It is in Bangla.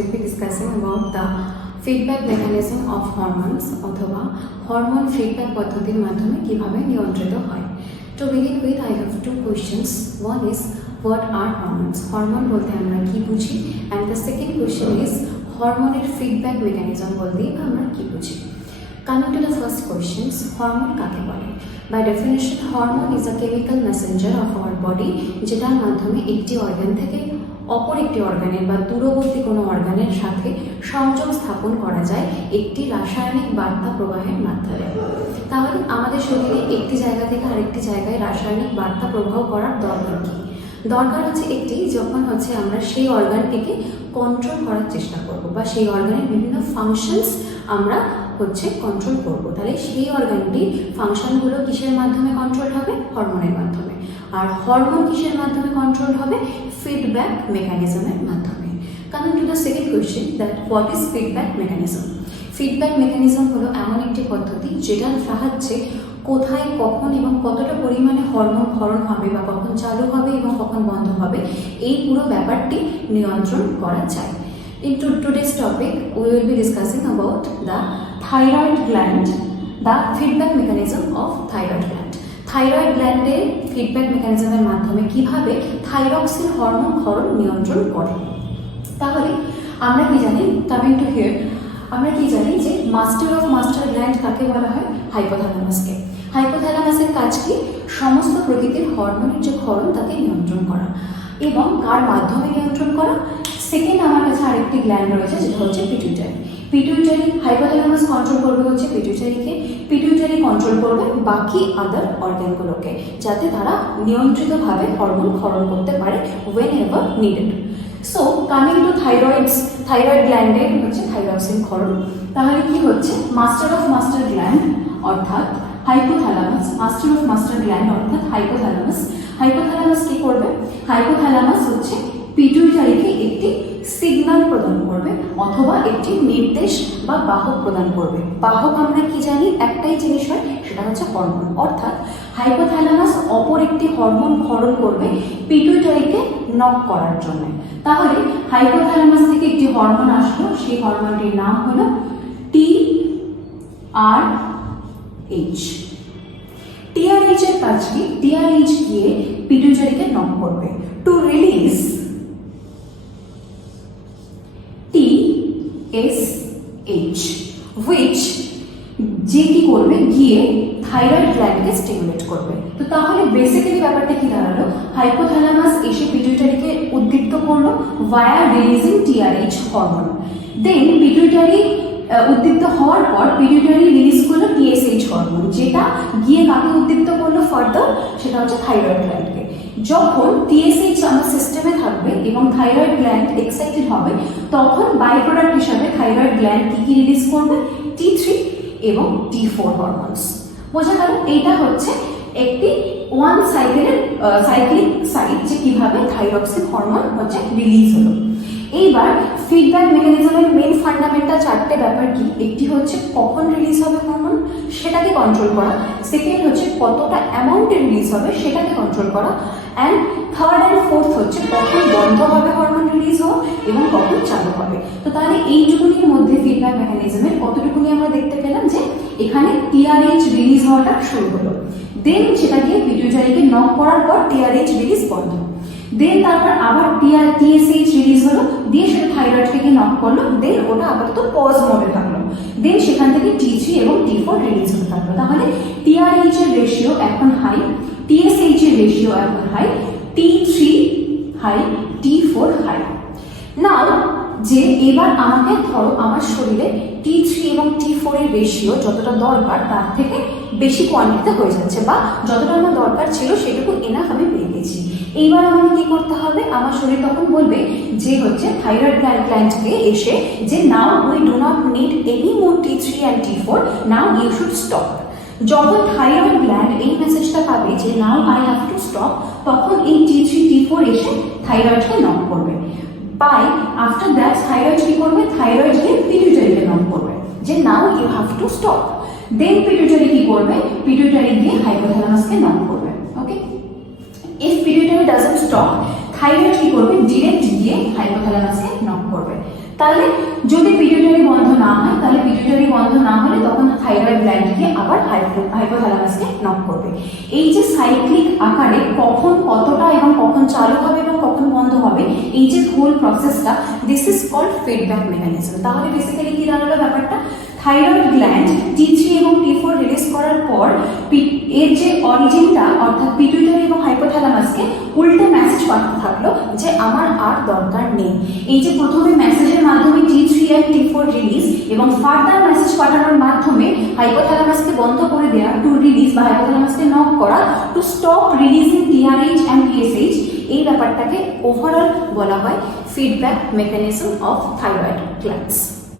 will be discussing about the feedback mechanism of hormones অথবা হরমোন ফিডব্যাক পদ্ধতির মাধ্যমে কিভাবে নিয়ন্ত্রিত হয়। To begin with, I have two questions. One is, what are hormones? Hormone বলতে আমরা কি বুঝি? And the second question is, হরমোনের ফিডব্যাক মেকানিজম বলতে আমরা কি বুঝি? Coming to the first questions, hormone কাকে বলে? By definition, hormone is a chemical messenger of our body, যেটার মাধ্যমে একটি অর্গান থেকে অপর একটি অর্গানের বা দূরবর্তী কোনো অর্গানের সাথে সংযোগ স্থাপন করা যায় একটি রাসায়নিক বার্তা প্রবাহের মাধ্যমে। তাহলে আমাদের শরীরে একটি জায়গা থেকে আরেকটি জায়গায় রাসায়নিক বার্তা প্রবাহ করার দরকার কি? দরকার হচ্ছে একটি, যখন হচ্ছে আমরা সেই অর্গানটিকে কন্ট্রোল করার চেষ্টা করব বা সেই অর্গানের বিভিন্ন ফাংশনস আমরা হচ্ছে কন্ট্রোল করব। তাহলে সেই অর্গানটি ফাংশনগুলো কিসের মাধ্যমে কন্ট্রোল হবে? হরমোনের মাধ্যমে। আর হরমোন কিসের মাধ্যমে কন্ট্রোল হবে? ফিডব্যাক মেকানিজমের মাধ্যমে। Coming to the second question, that what is feedback mechanism? Feedback mechanism হলো এমন একটি পদ্ধতি যেটার সাহায্যে কোথায়, কখন এবং কতটা পরিমাণে হরমোন ক্ষরণ হবে বা কখন চালু হবে এবং কখন বন্ধ হবে, এই পুরো ব্যাপারটি নিয়ন্ত্রণ করা যায়। In today's topic, we will be discussing about the thyroid gland, the feedback mechanism of thyroid gland. Thyroid গ্ল্যান্ডের ফিডব্যাক মেকানিজমের মাধ্যমে কিভাবে থাইরক্সিন হরমোন ক্ষরণ নিয়ন্ত্রণ করে। তাহলে আমরা কি জানি? কামিং টু হিয়ার, আমরা কি জানি যে মাস্টার অফ মাস্টার গ্ল্যান্ড কাকে বলা হয়? হাইপোথ্যালামাসকে। হাইপোথ্যালামাসের কাজ কি? সমস্ত প্রকৃতির হরমোনের যে ক্ষরণ তাকে নিয়ন্ত্রণ করা। এবং কার মাধ্যমে নিয়ন্ত্রণ করা? সেকেন্ড আমার কাছে আরেকটি গ্ল্যান্ড রয়েছে যেটা হচ্ছে পিটুইটারি। পিটুইটারি, হাইপোথ্যালামাস কন্ট্রোল করবে হচ্ছে পিটুইটারিকে, পিটুইটারি কন্ট্রোল করবে বাকি আদার অর্গানগুলোকে, যাতে তারা নিয়ন্ত্রিতভাবে হরমোন ক্ষরণ করতে পারে whenever needed. So coming to thyroid গ্ল্যান্ডে হচ্ছে থাইরক্সিন ক্ষরণ। তাহলে কি হচ্ছে? মাস্টার অফ মাস্টার গ্ল্যান্ড অর্থাৎ hypothalamus, master of master gland অর্থাৎ হাইপোথ্যালামাস। হাইপোথ্যালামাস কি করবে? হাইপোথ্যালামাস হচ্ছে পিটুইটারিকে একটি সিগন্যাল প্রদান করবে অথবা একটি নির্দেশ বা বাহক প্রদান করবে। বাহক আমরা কি জানি? একটাই জিনিস হয়, সেটা হচ্ছে হরমোন। অর্থাৎ হাইপোথ্যালামাস অপর একটি হরমোন ক্ষরণ করবে পিটুইটারিকে নক করার জন্য। তাহলে হাইপোথ্যালামাস থেকে একটি হরমোন আসলো, সেই হরমোনটির নাম হলো TRH। TRH এর কাজ কি? TRH গিয়ে পিটুইটারিকে নক করবে টু রিলিজ TSH, which যে কি করবে? গিয়ে থাইরয়েড গ্ল্যান্ডকে স্টিমুলেট করবে। তো তাহলে বেসিক্যালি ব্যাপারটা কি দাঁড়ালো? হাইপোথ্যালামাস এসে পিটুইটারিকে উদ্দীপ্ত করলো ভায়া রিলিজিং TRH হরমোন। দেন পিটুইটারি উদ্দীপ্ত হওয়ার পর পিটুইটারি রিলিজ করলো TSH হরমোন, যেটা গিয়ে কাকে উদ্দীপ্ত করলো ফার্দার? সেটা হচ্ছে থাইরয়েড গ্ল্যান্ডকে। যখন TSH আমার সিস্টেমে থাকবে এবং থাইরয়েড গ্ল্যান্ড এক্সাইটেড হবে, তখন বাই প্রোডাক্ট হিসাবে থাইরয়েড গ্ল্যান্ড কি রিলিজ করবে? T3 এবং T4 হরমোনস। বোঝা গেল? এইটা হচ্ছে একটি ওয়ান সাইক্লিক সাইড যে কিভাবে থাইরক্সিন হরমোন হচ্ছে রিলিজ হলো। এইবার ফিডব্যাক মেকানিজমের মেইন ফান্ডামেন্টাল চারটে ব্যাপার কি? একটি হচ্ছে কখন রিলিজ হবে হরমোন, সেটাকে কন্ট্রোল করা। সেকেন্ড হচ্ছে কতটা অ্যামাউন্টে রিলিজ হবে, সেটাকে কন্ট্রোল করা। অ্যান্ড থার্ড অ্যান্ড ফোর্থ হচ্ছে কখন বন্ধ হবে হরমোন রিলিজ হওয়া এবং কখন চালু হবে। তো তাহলে এইটুকুনির মধ্যে ফিডব্যাক মেকানিজমের কতটুকুনি আমরা দেখতে পেলাম যে এখানে TRH রিলিজ হওয়াটা শুরু হলো, দেন সেটা গিয়ে পিটুইটারিকে নক করার পর TRH রিলিজ বন্ধ, দেন তারপর আবার TSH রিলিজ হলো, দিয়ে সেটা থাইরয়েডকে নক করলো, দেন ওটা আবার তো পজ মোডে থাকলো, দেন সেখান থেকে T3 এবং T4 রিলিজ হতে থাকলো। তাহলে TRH এর রেশিও এখন হাই, TSH এর রেশিও এখন high, T3 high, T4 high. Now যে এবার আমাকে ধরো আমার শরীরে T3 এবং T4 এর রেশিও যতটা দরকার তার থেকে বেশি কোয়ান্টিটিতে হয়ে যাচ্ছে, বা যতটা আমার দরকার ছিল সেটুকু এনাফ আমি পেয়ে গেছি। এইবার আমাকে কি করতে হবে? আমার শরীর তখন বলবে যে হচ্ছে থাইরয়েড গ্ল্যান্ডকে এসে যে now we do not need any more T3 and T4, now you should stop. যখন থাইরয়েড গ্ল্যান্ড এই মেসেজটা পাবে যে now I have to stop, তখন এই T3 T4 এসে থাইরয়েডকে নক করবে। বাই আফটার দ্যাট থাইরয়েড কি করবে? থাইরয়েড গিয়ে পিটুইটারিকে নক করবে যে now you have to stop. Then pituitary কি করবে? পিটুইটারি গিয়ে হাইপোথ্যালামাসকে নক করবে। Okay, if pituitary doesn't stop, thyroid কি করবে? ডিরেক্ট গিয়ে হাইপোথ্যালামাসকে নক করবে। তাহলে যদি পিটুইটারি বন্ধ না হয়, তাহলে পিটুইটারি বন্ধ না হলে তখন থাইরয়েড গ্ল্যান্ডকে আবার হাইপোথ্যালামাসকে নক করবে। এই যে সাইক্লিক আকারে কখন কতটা এবং কখন চালু হবে এবং কখন বন্ধ হবে, এই যে হোল প্রসেসটা, this is called feedback mechanism. তাহলে বেসিক্যালি কি দাঁড়ালো ব্যাপারটা, থাইরয়েড গ্ল্যান্ড T3 এবং T4 রিলিজ করার পর এর যে অরিজিনটা অর্থাৎ পিটুইটারি এবং হাইপোথ্যালামাসকে উল্টে মেসেজ পাঠাতে থাকলো যে আমার আর দরকার নেই। এই যে প্রথমে মেসেজের মাধ্যমে T3 and T4 রিলিজ এবং ফার্দার মেসেজ পাঠানোর মাধ্যমে হাইপোথ্যালামাসকে বন্ধ করে দেওয়া, টু রিলিজ বা হাইপোথ্যালামাসকে নক করা to stop releasing TRH and TSH, এই ব্যাপারটাকে ওভারঅল বলা হয় feedback mechanism of thyroid glands.